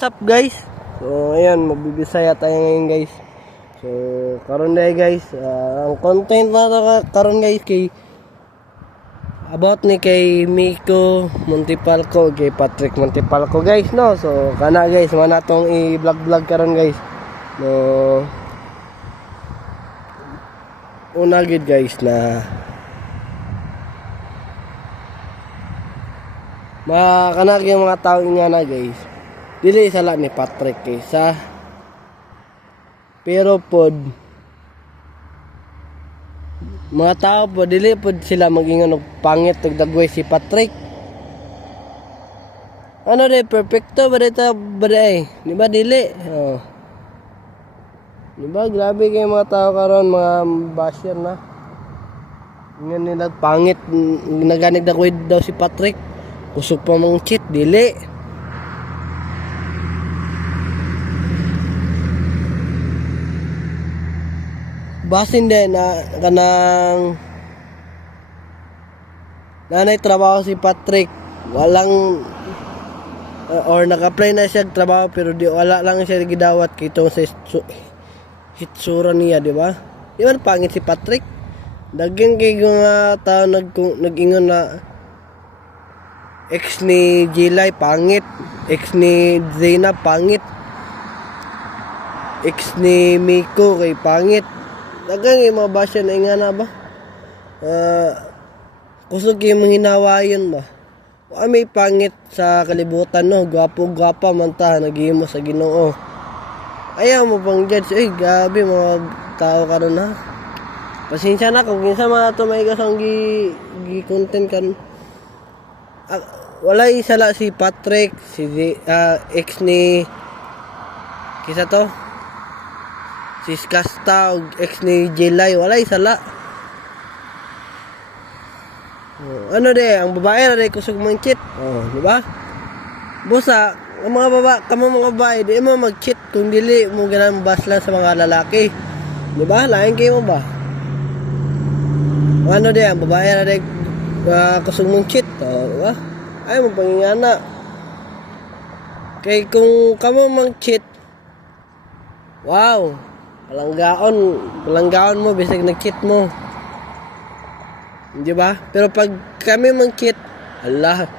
What's up guys? So ayan, magbibisaya tayo ngayon guys. So karon day guys, ang content na karon guys kay about ni kay Miko Montipalco, kay Patrick Montipalco guys, no. So kana guys, mana tong i-vlog karon guys. No. Una gid guys na makakanag yung mga tao nga na guys. Dili sala ni Patrick kaysa pero pod mga tao po dili pod sila magingon og pangit ug dagway si Patrick. Ano de perfecto ba dito ba di ba dili? Oh. Di ba grabe kay mga tao karon, mga basher na. Ngayon nila pangit naganig dagway daw si Patrick. Kusog pa mong cheat dili. Basin din na kanang nanay trabaho si Patrick, walang or naka-apply na siya trabaho pero di wala lang siya gidawat kitong sa hitsura niya, di ba? Di ba pangit si Patrick? Daghang kay nga tao nag-ingon na ex ni Jilay pangit, ex ni Zena pangit, ex ni Miko kay pangit. Dagang yung mga basya na ingana ba? Kusog yung mga hinawayon ba? May pangit sa kalibutan, no? Gwapo-gwapa man ta, naghihimo sa Ginoo. Ayaw mo pang judge. Ay, gabi mga tao karon ha. Pasensya na kung kinsa mga ito may kasang gi-content kan. Wala isala si Patrick, si ex ni kisa to? Si Skasta o ex ni Jelay, wala isala. Ano de, ang babae na de kusog mang cheat. Di ba? Busa, ang mga babae, di mo mag-cheat kung dili mo ganang baslan sa mga lalaki. Di ba? Lain kayo mo ba? Ano de, ang babae na de kusog mang cheat. Di ba? Ay mo pangingana. Kay kung kamo mang cheat, wow, palanggaon mo bisag nag-cheat mo. Di ba? Pero pag kami mang-cheat, Allah,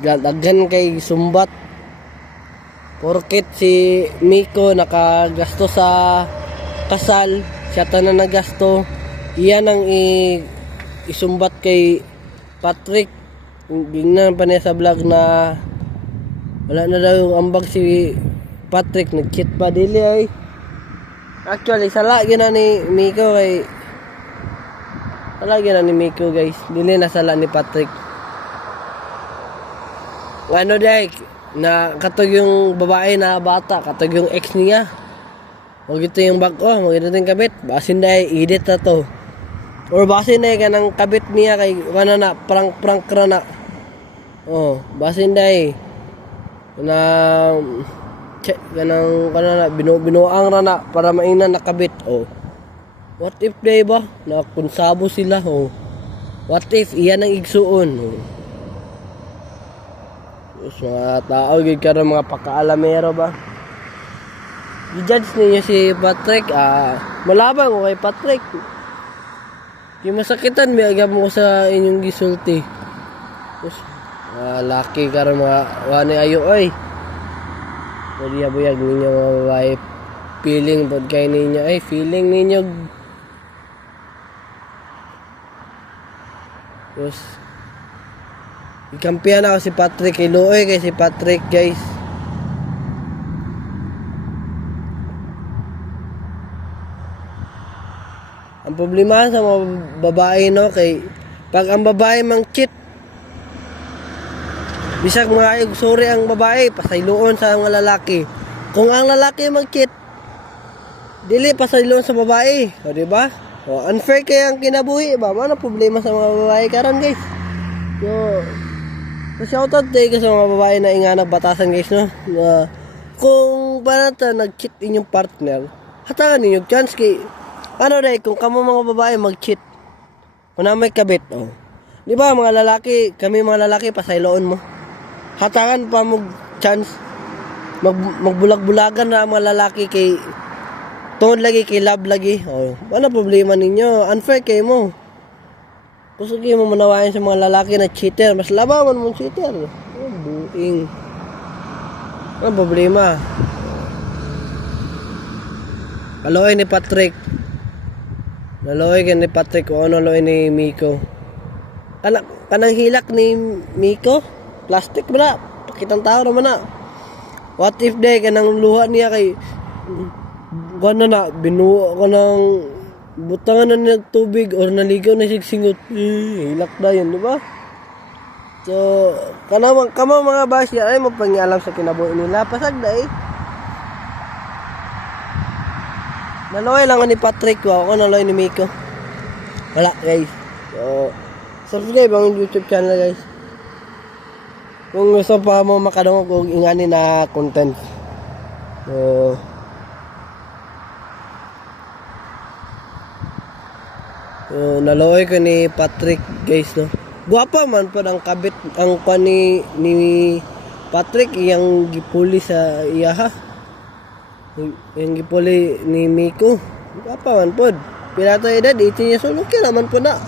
daghan kay sumbat. Porket si Miko nakagasto sa kasal, siya tanan nagasto, iyan ang isumbat kay Patrick. Gingnan pa niya sa vlog na wala na daw yung ambag si Patrick, nag-cheat pa dili ay. Actually, sala gina ni Miko kay sala gina ni Miko guys. Dili na sala ni Patrick. Ano day na katog yung babae na bata, katog yung ex niya. O gito yung bag-o, magito yung kabit. Basin day edit na to. Or basin day kanang kabit niya kay kana na prank ra na. Oh, basin day na ganang kana binuang ra na para mainan nakabit. What if day ba na kunsabo sila? What if iyan ang igsuon? Mga tao gid karon mga pakaalamero ba? I-judge niyo si Patrick, malabang ko kay Patrick. Di masakitan mi agam mo sa inyong gisulti. Laki karon mga wani ayo oy. Pwede buyag ninyo mga babae. Feeling pod kay ninyo. Ay, feeling ninyo. Tapos, ikampihan ako si Patrick. Iluoy kay si Patrick, guys. Ang problema sa mga babae, no, kay pag ang babae mang cheat, bisag mga sorry ang babae, pasayloon sa mga lalaki. Kung ang lalaki mag-cheat, dili pasayloon sa babae. O, diba? O, unfair kaya ang kinabuhi, ba? Ano problema sa mga babae karon guys? So, shoutout day ka sa mga babae na inganag batasan, guys, no? Na, kung banata nag-cheat inyong partner, hatagan ninyo chance kay, ano day, kung kamo mga babae mag-cheat, kung na may kabit, diba, mga lalaki, kami mga lalaki, pasayloon mo. Hatagan pa mo chance magbulag-bulagan na ang mga lalaki kay tungod lagi kay love lagi. Oh, ano problema ninyo? Unfair kay mo. Gusto kayo mo manawayan sa mga lalaki na cheater, mas labawan mo cheater. Oh, buing. Ano problema? Aloy ni Patrick. Naloy ni Patrick o ano loy ni Miko. Kanang hilak ni Miko, plastic ba na? Pakitang tao naman na. What if day kanang luha niya kay gana na binuo ko ng butangan na ng tubig or naligaw na sigsingot. Hilak na yun, di ba? So, kamo mga basya ay mapangialam sa kinabuhi nila. Pasag na eh. Naloy lang ni Patrick, wow. Ako naloy ni Miko. Wala, guys. So, subscribe ang YouTube channel, guys. Kung gusto pa mo makadungog kung ingani na content. So, naloy ko ni Patrick, guys, no. Guwapa man pa ang kabit ang ni Patrick yang gipuli sa iya ha. Yung gipuli ni Miko. Guwapa man pod. Pila to edad 18 years old okay naman po na.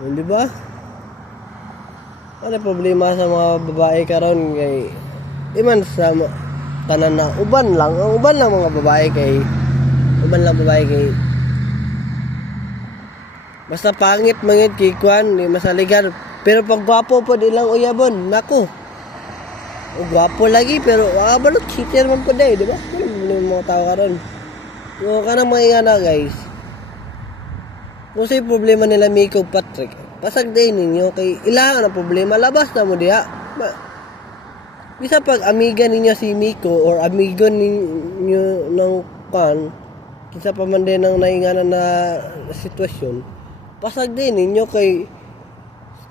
Hindi ba? Ano problema sa mga babae karon kay iman sa tanan na uban lang mga babae kay basta pangit mangit kay kwan ni masaligan pero pag gwapo po di lang uyabon nako o gwapo lagi pero balot cheater man po di ba mga tao karon so kanang mga na guys kung sa'yo problema nila Miko Patrick pasag day ninyo kay ilangan ang problema labas na mo diha bisa pag amiga ninyo si Miko or amigo ninyo ng kan kisa pa man din ng nainganan na sitwasyon pasag din ninyo kay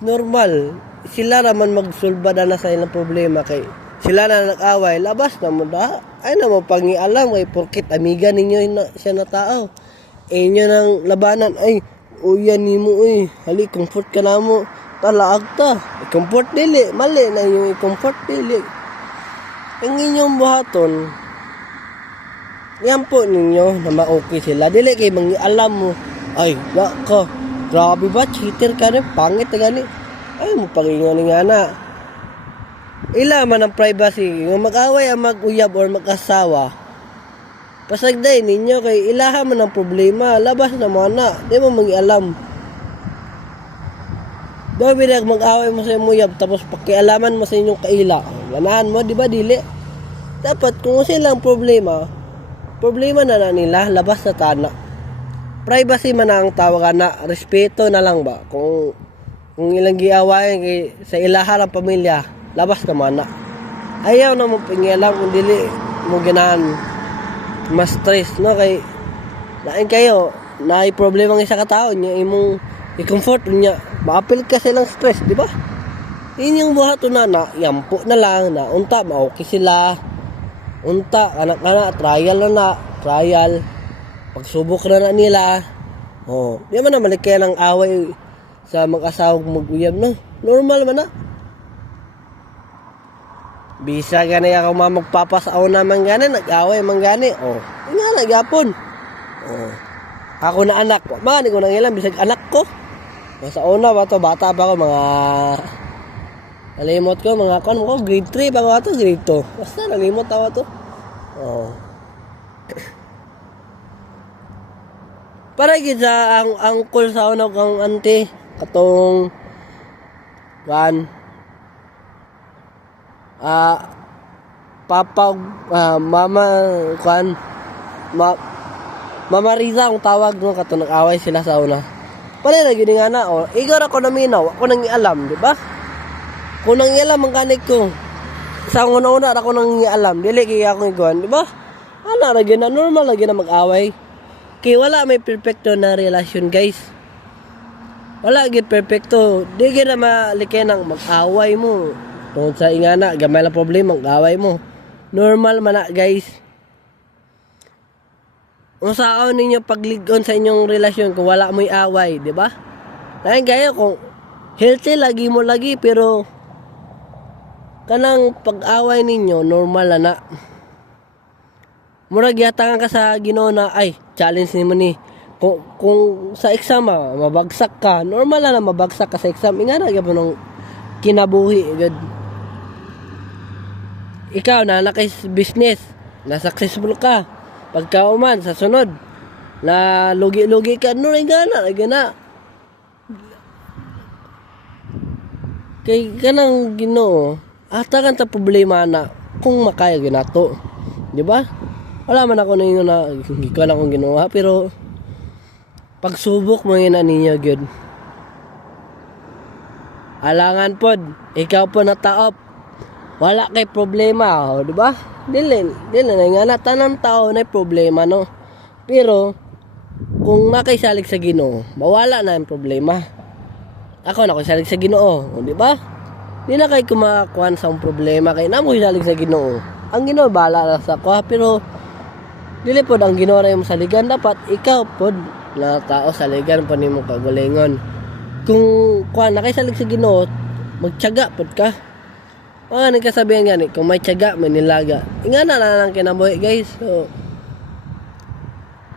normal sila naman magsulba na sa ilang problema kay sila na nag-away labas na mo da ay na mo pangialam kay porkit amiga ninyo siya na tao inyo nang labanan ay uyan nimo hali comfort ka na mo talaag ta comfort dili mali na yung comfort dili ang inyong buhaton yan po ninyo na ma-okay sila dili kay mangialam mo ay ka grabe ba cheater ka rin pangit na gani ay mo pangingan nga na ila man ang privacy kung mag-away ang mag-uyab or mag-asawa pasagday ninyo kay ilaha man ang problema labas na mo na di mo mangialam daw bilang mag-away mo sa uyab tapos pakialaman mo sa inyong kaila ganahan mo di ba dili dapat kung silang problema na nila labas na tana privacy man ang tawagan na respeto na lang ba kung ilang giawayan kay sa ilaha ng pamilya labas na mana ayaw na mo pingialam kung dili mo ganahan mas stress no kay lain kayo na ay problema ng isa ka tao niya imong i-comfort niya maapil ka silang stress di ba inyong buhaton na yampo na lang na unta ma-okay sila unta anak trial pagsubok na nila di man na malikaya ng away sa mag-asawang mag-uyab no normal man na bisa gani ako magpapasaw naman gani nag-away man gani nga nagyapon ako na anak man ko nang ilang bisag anak ko sa una ba to bata pa ko mga nalimot ko mga kon ko grade 3 pa ko ato grade 2 basta nalimot ako to para gid sa ang uncle sa una kang auntie katong papa mama Mama Riza ang tawag no kato nag-away sila sa una. Pala na gini nga na igor ako naminaw ako nang ialam di ba? Kung nang ialam ang kanik ko sa una ako nang ialam dili kay ako iguan di ba? Ana ra gina normal lagi na mag-away. Kay wala may perfecto na relasyon guys. Wala gid perfecto. Di gid na malikay nang mag-away mo. Tungod sa ingana, gamay lang problema, mag-away mo. Normal man na, guys. Kung saan ninyo pagligon sa inyong relasyon kung wala mo'y away, di ba? Lain kayo kung healthy lagi mo lagi, pero kanang pag-away ninyo normal na. Murag yatangan ka sa Ginoo na ay challenge nimo ni. Kung sa exam mabagsak ka, normal na mabagsak ka sa exam. Ingana gyud nung kinabuhi gud. Ikaw na kay business, na successful ka. Pagkauman sa sunod na lugi-lugi ka, no ingana kay kanang Ginoo atakan ta problema na kung makaya ginato, di ba? Wala man ako ninyo na gikan akong ginawa, pero pagsubok mo yun ninyo gyud. Alangan pod ikaw po na taop, wala kay problema, di ba? Dili na nga tanan tao na problema, no? Pero kung nakaisalig sa Ginoo, mawala na ang problema. Ako na ko salig sa Ginoo, di ba? Di na kay kumakuan sa problema kay namo salig sa Ginoo. Ang Ginoo bahala sa ko, pero dili pod ang Ginoo ra imong saligan, dapat ikaw pod na tao saligan pa nimo kagalingon. Kung kuan nakaisalig sa Ginoo, magtiyaga pod ka. Ano kasabihan gani, kung may tiyaga may nilaga. Ingana na lang kinabuhi, guys. So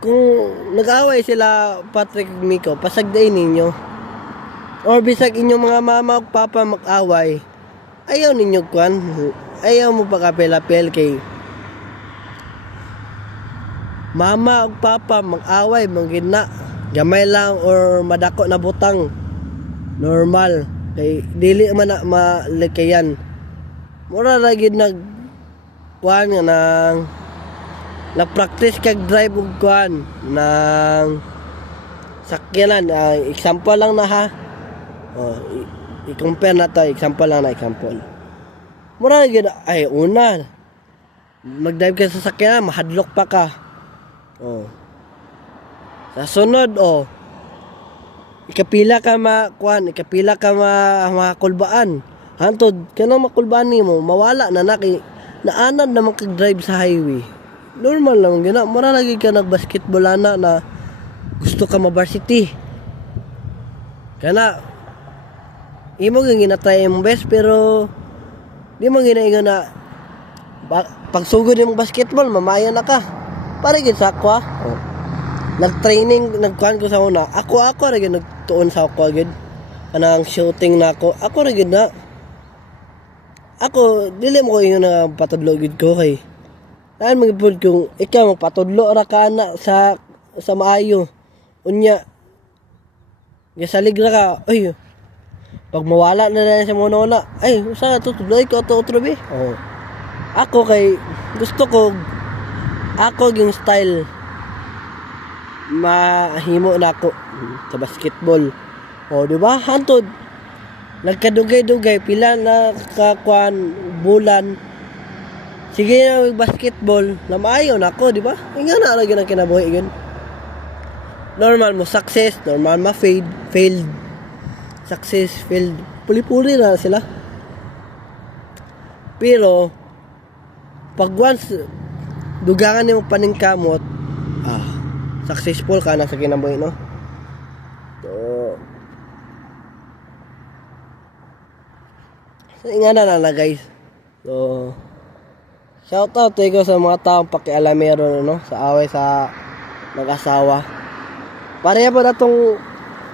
kung nag-away sila Patrick Miko, pasagdain ninyo. Or bisag inyong mga mama o papa mag-away, ayaw ninyo kuan, ayaw mo pagapel-apel kay mama o papa mag-away, manggina gamay lang or madako na butang, normal kay dili man na malikayan. Mura ra gid nag kuan nga nang na-practice kag drive og kuan nang sakyanan. Example lang na ha. I-compare na to, example lang na example. Mura gid ay una mag-drive ka sa sakyanan, mahadlok pa ka. Sa sunod ikapila ka makulbaan. Hantod kanang makulbaan nimo, mawala na naanad na mag-drive sa highway. Normal lang gina, mura lagi ka nag-basketball na gusto ka ma-varsity. Kana imo ginatry imong best, pero di mo ginaingon na pagsugod imong basketball mamayo na ka. Para gid sa ako nag-training, nagkuhan ko sa una. Ako ra gid nagtuon sa ako gid. Kanang shooting na ako ra gid na. Ako dili mo ko ingon na patudlo gid ko kay. Dahil magipod kung ikaw magpatudlo ra ka na sa maayo. Unya gasalig ra ka. Ay, pag mawala na lang sa muna na, ay, usa ka tutudlo ko to otro be. Ako kay gusto ko yung style mahimo na ako sa basketball. Di ba? Hantod nagkadugay-dugay pila na kakuan bulan. Sige na basketball na maayo na ako, di ba? Ingana ra gyud ang kinabuhi gyud. Normal mo success, normal ma failed. Success, failed. Puli-puli na sila. Pero pag once dugangan nimo paningkamot, successful ka na sa kinabuhi, no? So ingana na guys. So shout out ko sa mga taong pakialamero, no, sa away sa mag-asawa. Pareha pa natong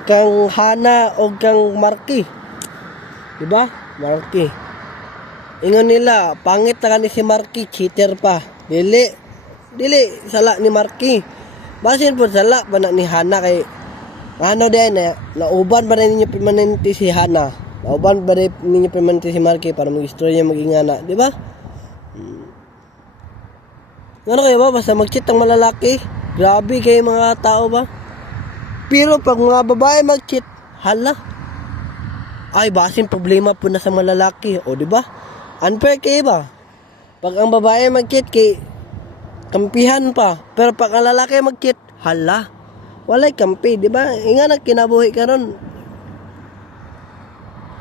kang Hana o kang Marky. Diba? Marky. Ingon nila, pangit na ni si Marky, cheater pa. Dili sala ni Marky. Basin po sala pa na ni Hana kay ano din na nauban ba rin ninyo permanente si Hana. Nauban ba rin ninyo permanente si Marky para mag-istorya magingana, di ba? Ano kayo ba? Basta mag-cheat ang malalaki. Grabe kayo mga tao ba? Pero pag mga babae mag-cheat, hala. Ay, basin problema po na sa malalaki. O, di ba? Unfair kayo ba? Pag ang babae mag-cheat, kay kampihan pa. Pero pag ang lalaki mag-cheat, hala. Walay kampi, di ba? Inga na kinabuhi ka ron.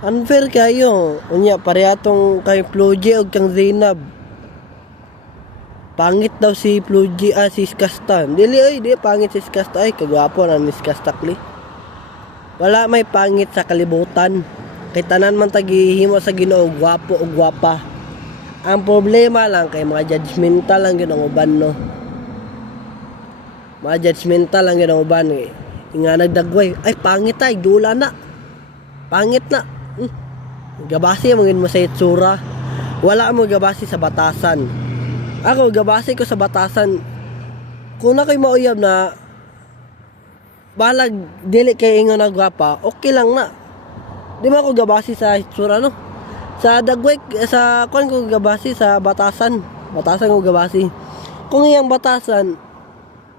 Unfair kayo. Unya, parehitong kay Floji o kang Zainab. Pangit daw si Floji, si Skasta. Dili pangit si Skasta. Ay, kagwapo na ni Skasta kli. Wala may pangit sa kalibutan. Kay tanan man tagihimo sa Ginoo, gwapo o gwapa. Ang problema lang kay mga judgmental lang yun ang uban, no. Mga judgmental lang yun ang uban, eh. Nga nagdagway, ay pangit ay, dula na. Pangit na. Gabasi mo mo sa itsura. Wala mo gabasi sa batasan. Ako, gabasi ko sa batasan. Kung na ko'y mauyab na balag dili kay ingon na gwapa, okay lang na. Di ba ako gabasi sa itsura, no? Sa dagway, sa kuan ko gabasi sa batasan. Batasan ko gabasi. Kung iyang batasan,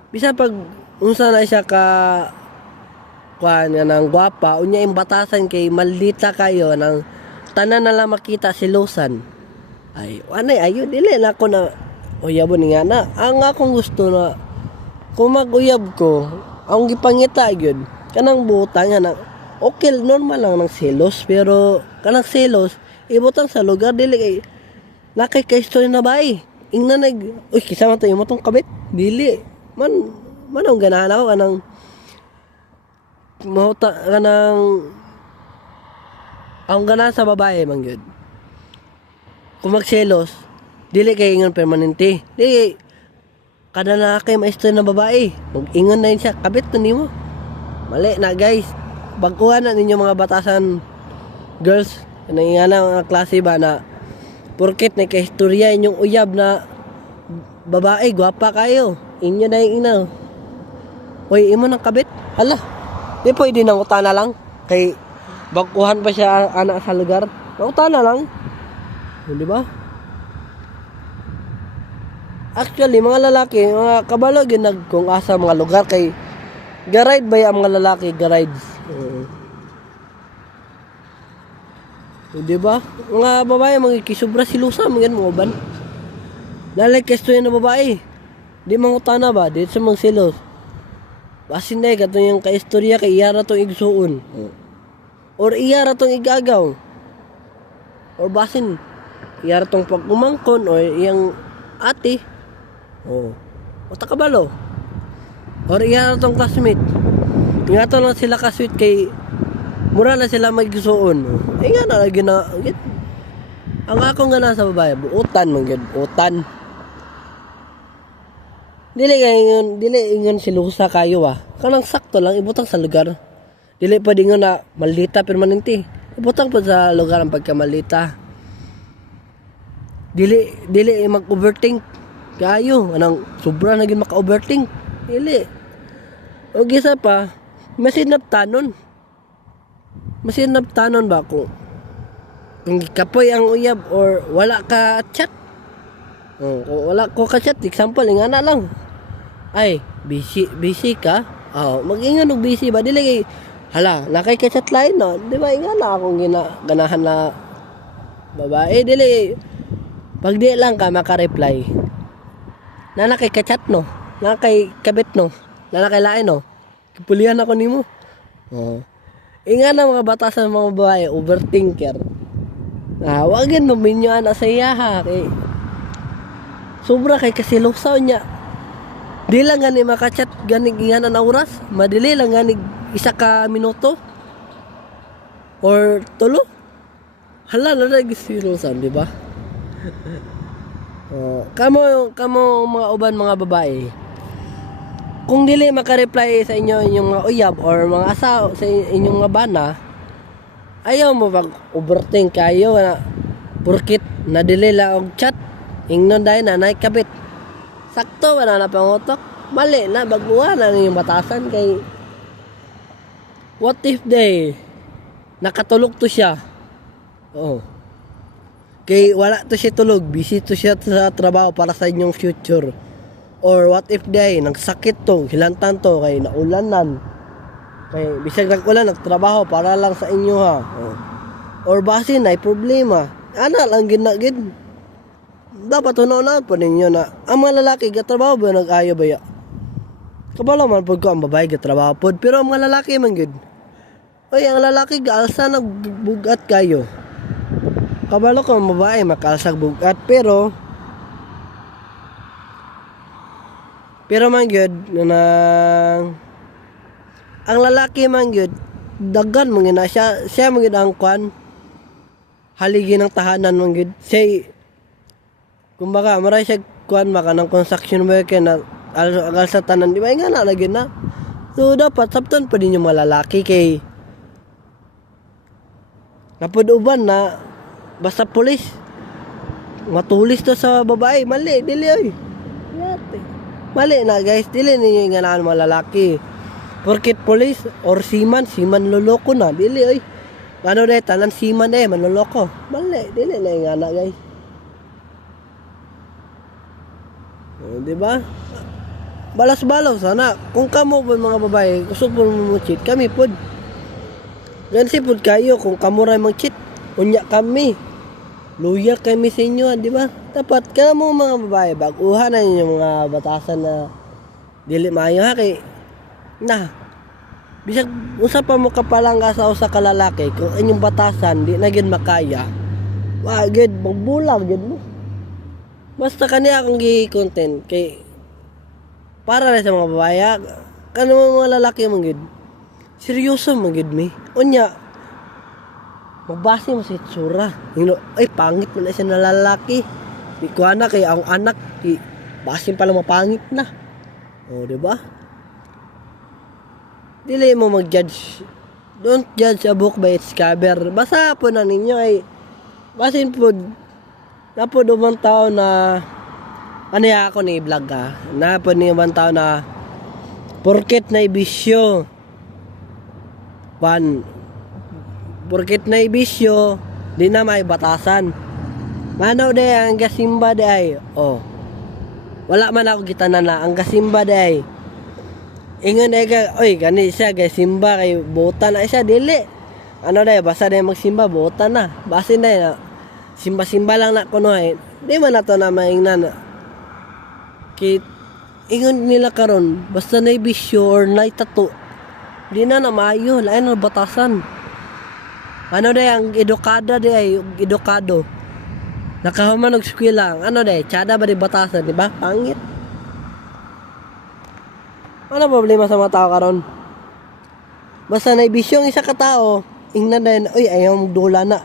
bisa pag unsa na siya ka kuan nga nang gwapa, unya yung batasan kay maldita kayo nang tanan na lang makita silusan. Ay, anay ayo dili na ako na uyabon nga na. Ang akong gusto na kung mag-uyab ko, ang gipangita gyud kanang butang nga na okay normal lang ng selos, pero kanang selos ibutang sa lugar dili kay nakay ka-story na ba eh. Ingna uy kisa man to imo tong kabit. Dili man ang ganahan ako kanang mauta kanang ang ganahan sa babae man gyud. Kung magselos, dili kay ingon permanente. Dili kada na kay maestroy na babae, mag-ingon na yun siya, kabit na nimo. Mali na guys. Baguhan na ninyo mga batasan girls. Nangingana mga klase ba na porket na kahistorya inyong uyab na babae, gwapa kayo. Inyo na yung ina. Uy, imo ng kabit. Hala, di pwede nang utana lang. Kay baguhan pa siya anak sa lugar. Utana lang. Di ba? Actually, mga lalaki, mga kabalo yun kung asa mga lugar kay garide ba yung mga lalaki, garides. Di ba? Mga babae, mga kisubra silusa, mga mga uban. Lalay kesto yun na babae. Di mangutana ba? Di sa mga silos. Basin na kato yung kaistorya kay iyara tong igsuon. Or iyara tong igagaw. Or basin, iyara tong pagkumangkon or iyang ate. O takabalo. Or iyara tong classmate. Ingato lang sila kasweet kay mura na sila magsuon. Ay nga na lagi na. Ang ako nga nasa babae, buutan man gyud, utan. Dili ingon silusa kayo ah. Kanang sakto lang ibutang sa lugar. Dili pa dingon na maldita permanente. Ibutang pa sa lugar ang pagkamalita. Dili mag-overthink kayo. Anang sobra na gyud maka-overthink. Dili. O gisa pa, masinap tanon ba kung kapoy ang uyab or wala ka chat. Kung wala ko ka chat, example, ingana lang. Ay, busy ka? Mag-ingan og busy ba? Dili kay, hala, nakay ka chat line no? Di ba, ingana akong ganahan na babae. Dili, pag di lang ka maka-reply, nakay ka chat no? Nakay kabit no? Nakay lain no? Kipulihan ako nimo. Inga na mga batasan mga babae, overthinker. Wagin mo minyo na sa iya ha. Kay, sobra kay kasilusaw niya. Di lang gani makachat ganig inga na oras. Madili lang gani isa ka minuto. Or tulo. Hala na nagsilusan, di ba? Kamo mga uban mga babae. Kung dili maka-reply sa inyo inyong mga uyab or mga asawa sa inyong mga bana, ayaw mo mag-overthink kayo na porkit na dili lang og chat, ingnon dahil na naikabit. Sakto ba na napangutok? Mali na, baguhan na yung batasan kay what if day nakatulog to siya? Kay wala to siya tulog, busy to siya sa trabaho para sa inyong future. Or what if day nagsakit to, hilantan to kay naulanan. Kay bisag nag-ulan nagtrabaho para lang sa inyo ha. Or basin ay problema. Ana lang ginagid. Dapat unaw po ninyo na ang mga lalaki gatrabaho ba nag-ayo ba ya? Kabalo man pud ko ang babae gatrabaho pod, pero ang mga lalaki man gid. Oy, ang lalaki gaalsa nagbugat kayo. Kabalo ko ang babae makalsag bugat, pero man gyud nang ang lalaki man gyud daghan man gina siya man gyud ang kwan haligi ng tahanan man gyud. Say kumbaga maray siya kuan maka ng construction worker na agal sa tanan, di ba nga na lagi na. So dapat sabtan pa din yung malalaki kay napod uban na basta pulis matulis to sa babae, mali dili oy. Mali na guys, dili ninyo nga naan malalaki. Porkit pulis or seaman loloko na, dili oy. Ano de tanan seaman manloloko. Mali, dili na nga na guys. Di ba? Balas-balas sana. Kung kamo po mga babae, gusto po mo cheat, kami po. Gansi po kayo, kung kamo rin mag-cheat, unya kami. Luya kami sa inyo, di ba? Dapat ka mo mga babae, baguhan na yung mga batasan na dili maayo ha kay na. Bisag usap pa mo ka palang sa usa ka lalaki, kung inyong batasan di na gid makaya. Wa gid magbulag gid mo. Basta kaniya akong gi-content kay para na sa mga babae, kanang mga lalaki man gid. Seryoso man gid mi. Unya magbase mo sa itsura. Ay pangit mo na siya na lalaki. Di ko anak kay ang anak basin pala mapangit na. O di ba? Dili mo mag-judge. Don't judge a book by its cover. Basa po na ninyo ay basin po na po dumang tao na ano ako ni vlog na po ni ibang tao na porket na ibisyo porket na ibisyo di na may batasan. Manaw de ang gasimba de ay wala man ako gitanan na ang gasimba de ay ingon ay oy gani siya gasimba kay botan na siya dili ano de basta de magsimba botan na basin de simba-simba lang na kuno di man nato na maingnan kit ingon nila karon basta na ibisyo or na tato di na maayo lain na batasan. Ano de ang edukada de ay edukado. Nakahuman og eskwela. Ano de tsada ba di batasan, di ba? Pangit. Ano problema sa mga tao karon? Basta na ibisyo ang isa ka tao, ingnan din oy ayaw magdula na.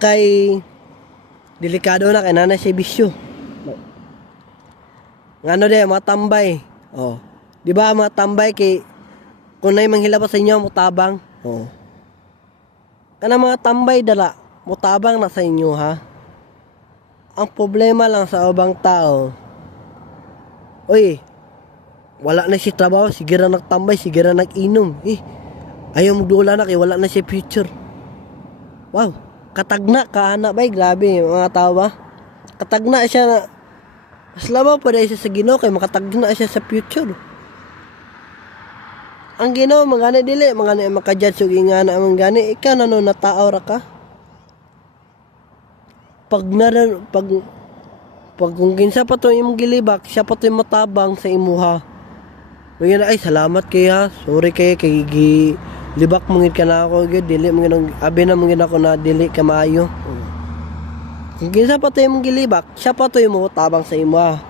Kay delikado na kay nanay siya bisyo. Ngano de matambay. Di ba matambay kay kung nay manghila pa sa inyo mutabang. Kana mga tambay dala, mutabang na sa inyo ha. Ang problema lang sa ubang tao. Oy, wala na si trabaho, sige ra nagtambay, sige ra nag-inom. Ayaw magdula na kay wala na si future. Wow, katagna ka anak bay, grabe mga tao ba? Katagna siya na mas labaw pa dahil siya sa Ginoo kay makatagna siya sa future. Ang Ginoo mangani dili mangani makajudge og ingana mangani ikaw nano natao ra ka. Pag kung kinsa pa to imong gilibak, siya pa to matabang sa imuha. Ngayon ay salamat kaya, sorry kay libak mongid ka na ako gid dili mongid abi na mongid ako na dili ka maayo. Kung kinsa pa to imong gilibak, siya pa to imo tabang sa imuha.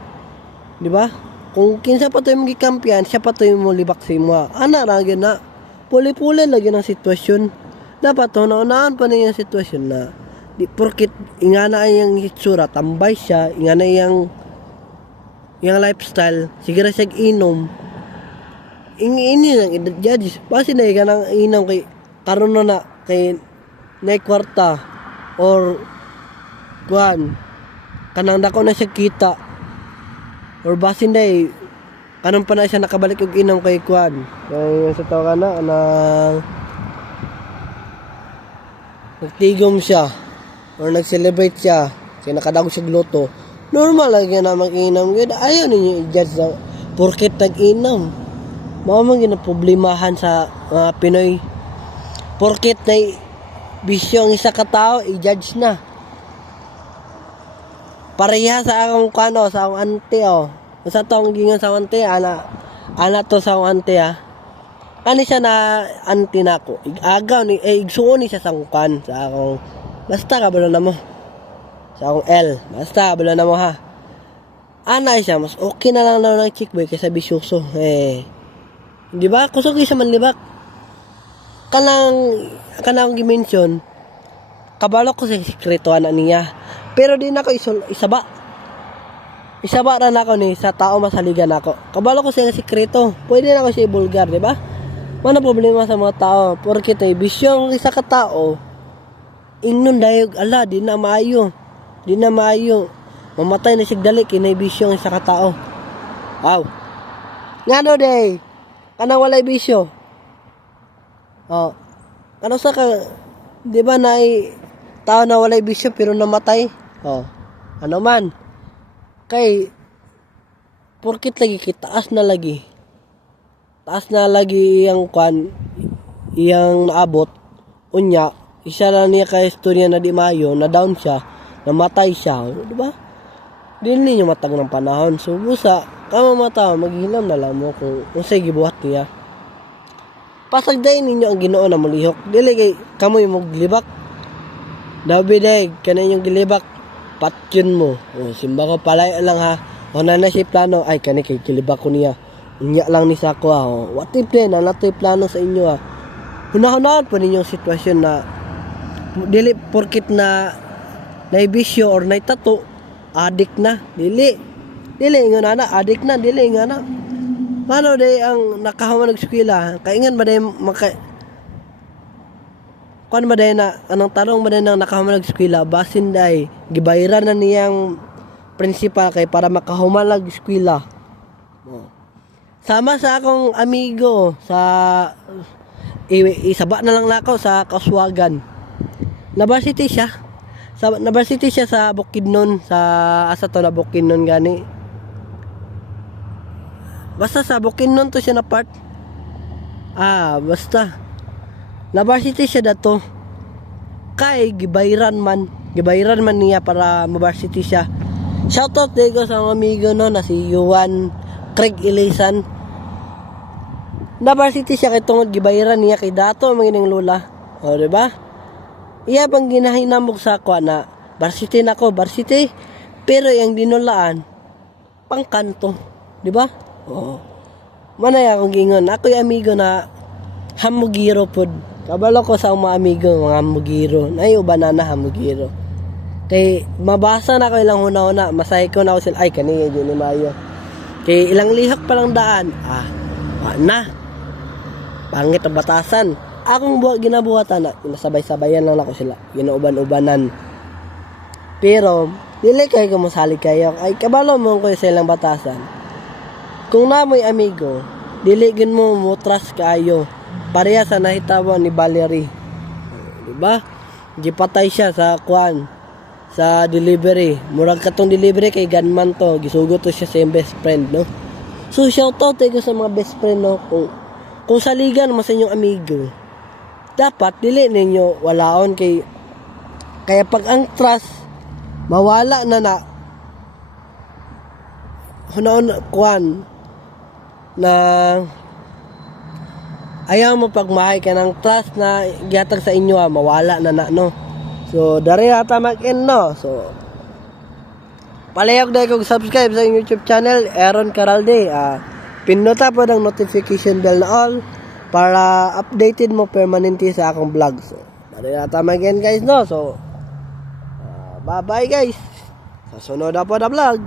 Di ba? Kung kinsa pa to imong gikampiyan, siya pa to imong libak sa imuha. Ana ra gyud na. Puli-puli lagi ng sitwasyon. Dapat to naunaan pa niya sitwasyon na di porkit ingana yang hitsura tambay siya, ingana yang lifestyle, siguro siya inom. Ini lang i-judge. Basi na ka nang inom kay karon na kay na kwarta or kuan kanang dako na siya kita or basin day kanon pa na siya nakabalik og inom kay kuan kay sa tawo kana nagtigom siya or nag-celebrate siya kay nakadaog siya gluto. Normal lang yan na mag-inom gud. Ayaw ninyo i-judge na porket nag-inom. Mao man ginaproblemahan sa mga Pinoy. Porket na bisyo ang isa ka tao, i-judge na. Pareha sa akong kano, sa akong auntie Sa tong gingon sa auntie, ana to sa akong auntie Kani siya na auntie nako. Agaw ni igsuon ni siya sa kan sa akong basta kabalo na mo. Sa akong L, basta kabalo na mo ha. Ana siya mas okay na lang daw ng chick boy kaysa bisyoso. Di ba? Kusog siya man libak. Kanang gi-mention kabalo ko sa sekreto ana niya. Pero di na ko isaba. isaba ra nako ni sa tao masaligan ako. Kabalo ko siya nga sikreto. Pwede na ko siya ibulgar, di ba? Mana problema sa mga tao, porque tay bisyong isa ka tao, ingnon dayog ala di na maayo. Di na maayo. Mamatay na sig dali kinay bisyong isa ka tao. Wow. Ngano day? Kanang walay bisyo. Oh. Ano sa ka, di ba tao na walay bisyo pero namatay? Oh. Ano man? Kay porkit lagi kitaas na lagi. Taas na lagi iyang iyang naabot. Unya, isa lang niya kay istorya na di mayo, na down siya, namatay siya, di ba? Dili niyo matag ng panahon. So busa, kamo mata maghilam na lang mo kung unsay gibuhat niya. Pasagday ninyo ang Ginoo na malihok. Dili kay kamo yung maglibak. Dabi day kanay yung gilibak. Patyon mo. O, simba ko palay lang ha. O na si plano. Ay, kani kay kilibak ko niya. Unya lang ni Sako ha. O, what if plan? Ano ito'y plano sa inyo ha? Hunahunahon po ninyong sitwasyon na dili porkit na naibisyo or naitato, adik na. Dili nga na, adik na. Dili nga na. Paano day ang nakahawa nag-eskwela? Kaingan ba day kuan ba day na anong tanong ba day nang nakahuman nag-eskwela basin day gibayaran na niyang principal kay para makahuman eskwela. Sama sa akong amigo sa isaba na lang nako sa Kaswagan. Nabarsity siya. Nabarsity siya sa Bukidnon sa asa to na Bukidnon gani. Basta sa Bukidnon to siya na part. Basta na-varsity siya dato. Kay gibayran man niya para ma-varsity siya. Shoutout day ko sa mga amigo no na si Yuan Craig Ilisan. Na-varsity siya kay tungod gibayran niya kay dato ang mga lola. O di ba? Iya bang ginahinamog sa ako na varsity nako, varsity pero yung dinulaan pangkanto, di ba? Oo. Manay akong gingon, ako yung amigo na hamugiro pod. Kabalo ko sa mga amigo, mga hamugiro. Ay, ubanan na hamugiro. Kay, mabasa na ko ilang huna-huna. Masay ko na ako sila. Ay, kaniya dyan ni Mayo. Kay, ilang lihak palang daan. Na. Pangit ang batasan. Akong ginabuhatan na. Nasabay-sabayan lang ako sila. Ginauban-ubanan. Pero, dili kayo kumusalig kayo. Ay, kabalo mo ko sa ilang batasan. Kung namoy amigo, dili gin mo trust kayo. Pareha sa nahitawan ni Valerie. Diba? Gipatay siya sa sa delivery. Murag katong delivery kay gunman to. Gisugot to siya sa yung best friend, no? So, shoutout ko sa mga best friend, no? Kung saligan mo sa inyong amigo, dapat dili ninyo walaon kaya pag ang trust mawala na hunaon na ayaw mo pagmahay ka ng trust na gihatag sa inyo mawala na no. So dari ata mag-end no. So palayag na kong subscribe sa YouTube channel Aaron Caralde. Pinuta po ng notification bell na all para updated mo permanente sa akong vlog. So dari ata mag-end guys no. So bye bye guys. Sa sunod na po na vlog.